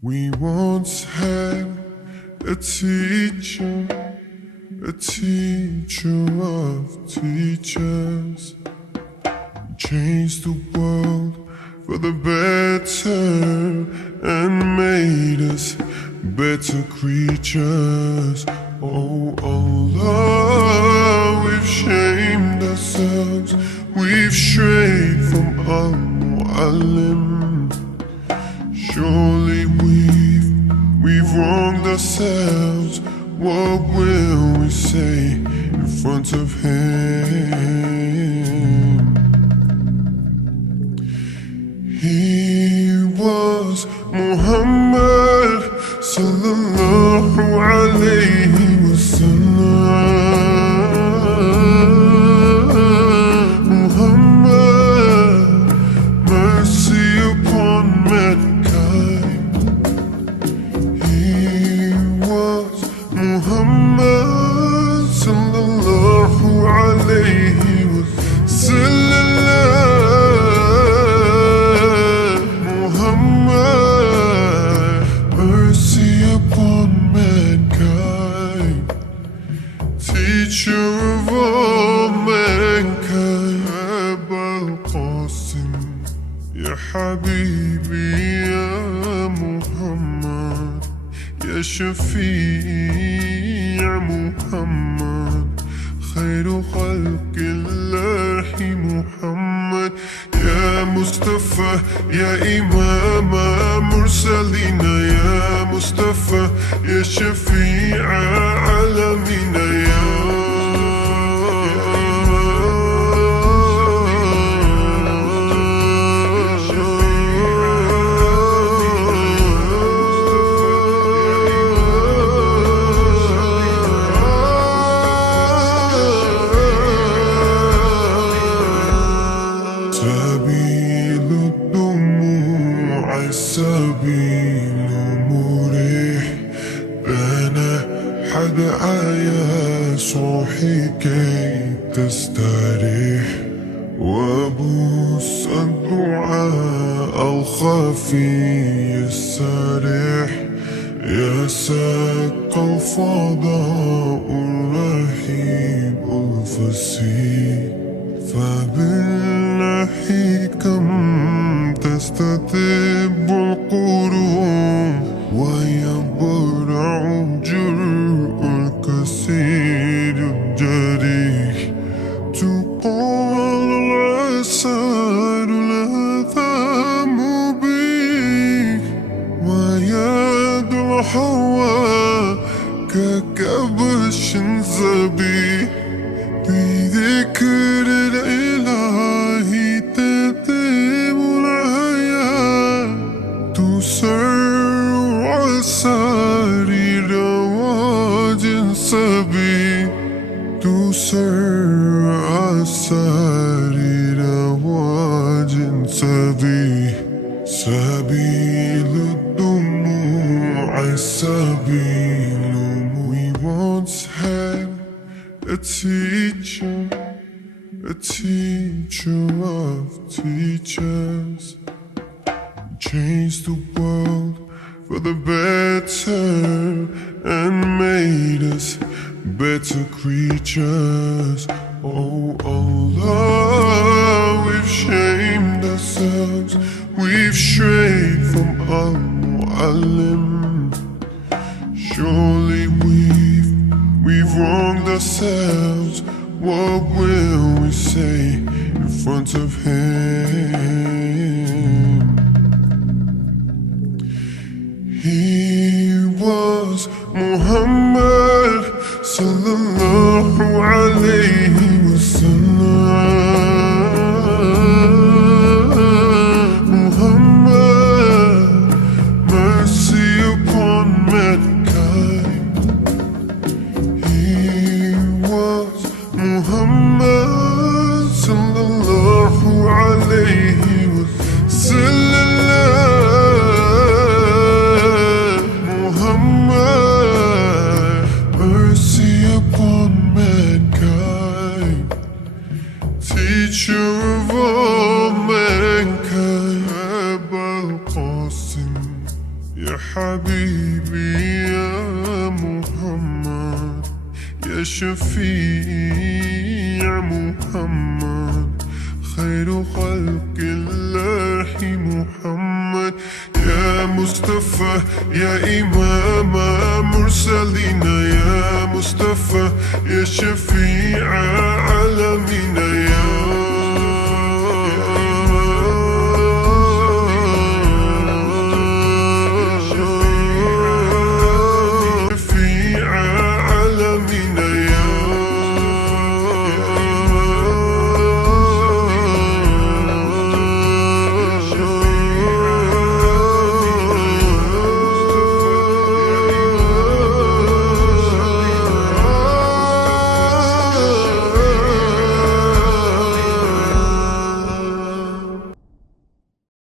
We once had a teacher of teachers, changed the world for the better and made us better creatures. Oh Allah, we've shamed ourselves, we've strayed from Al-Mu'allim. Surely we've wronged ourselves. What will we say in front of him? He was Muhammad sallallahu alayhi wa sallam. Muhammad, mercy upon mankind. He was Muhammad sallallahu alayhi wa sallam. Muhammad, mercy upon mankind, teacher of all mankind. Abul Qasim, ya Habibi, ya Muhammad, ya Shafi' Muhammad, khayru khalqillahi Muhammad, ya Mustafa, ya Imam Mursalina, ya Mustafa, ya Shafi' Alamina, ya سبيل الدموع سبيل مريح، أنا حد يا صوحي كي تستريح، وبوس الدعاء الخفي السريح، يا ساق الفضاء الرهيب الفسيح، فبالله كم تستتب القرون ويبرع الجرء الكثير الجريح، تقال العسار الأثام به، ويد الحواء ككبش ذبيح، بذكر الإله تتم الحياة، تسر عساري رواج سبيل، تسر عساري رواج سبيل، سبيل الدموع سبيل. We once had a teacher of teachers, changed the world for the better and made us better creatures. Oh Allah, we've shamed ourselves, we've strayed from Al-Mu'allim. Surely we've wronged ourselves. What will we say in front of him? He was Muhammad sallallahu alayhi wa sallam. Muhammad, mercy upon mankind. He was Muhammad sallallahu alayhi wa sallam. Muhammad, mercy upon mankind. حبيبي يا محمد، يا شفيع محمد، خير خلق الله محمد. يا مصطفى يا إمام مرسلين، يا مصطفى يا شفيع عالمين،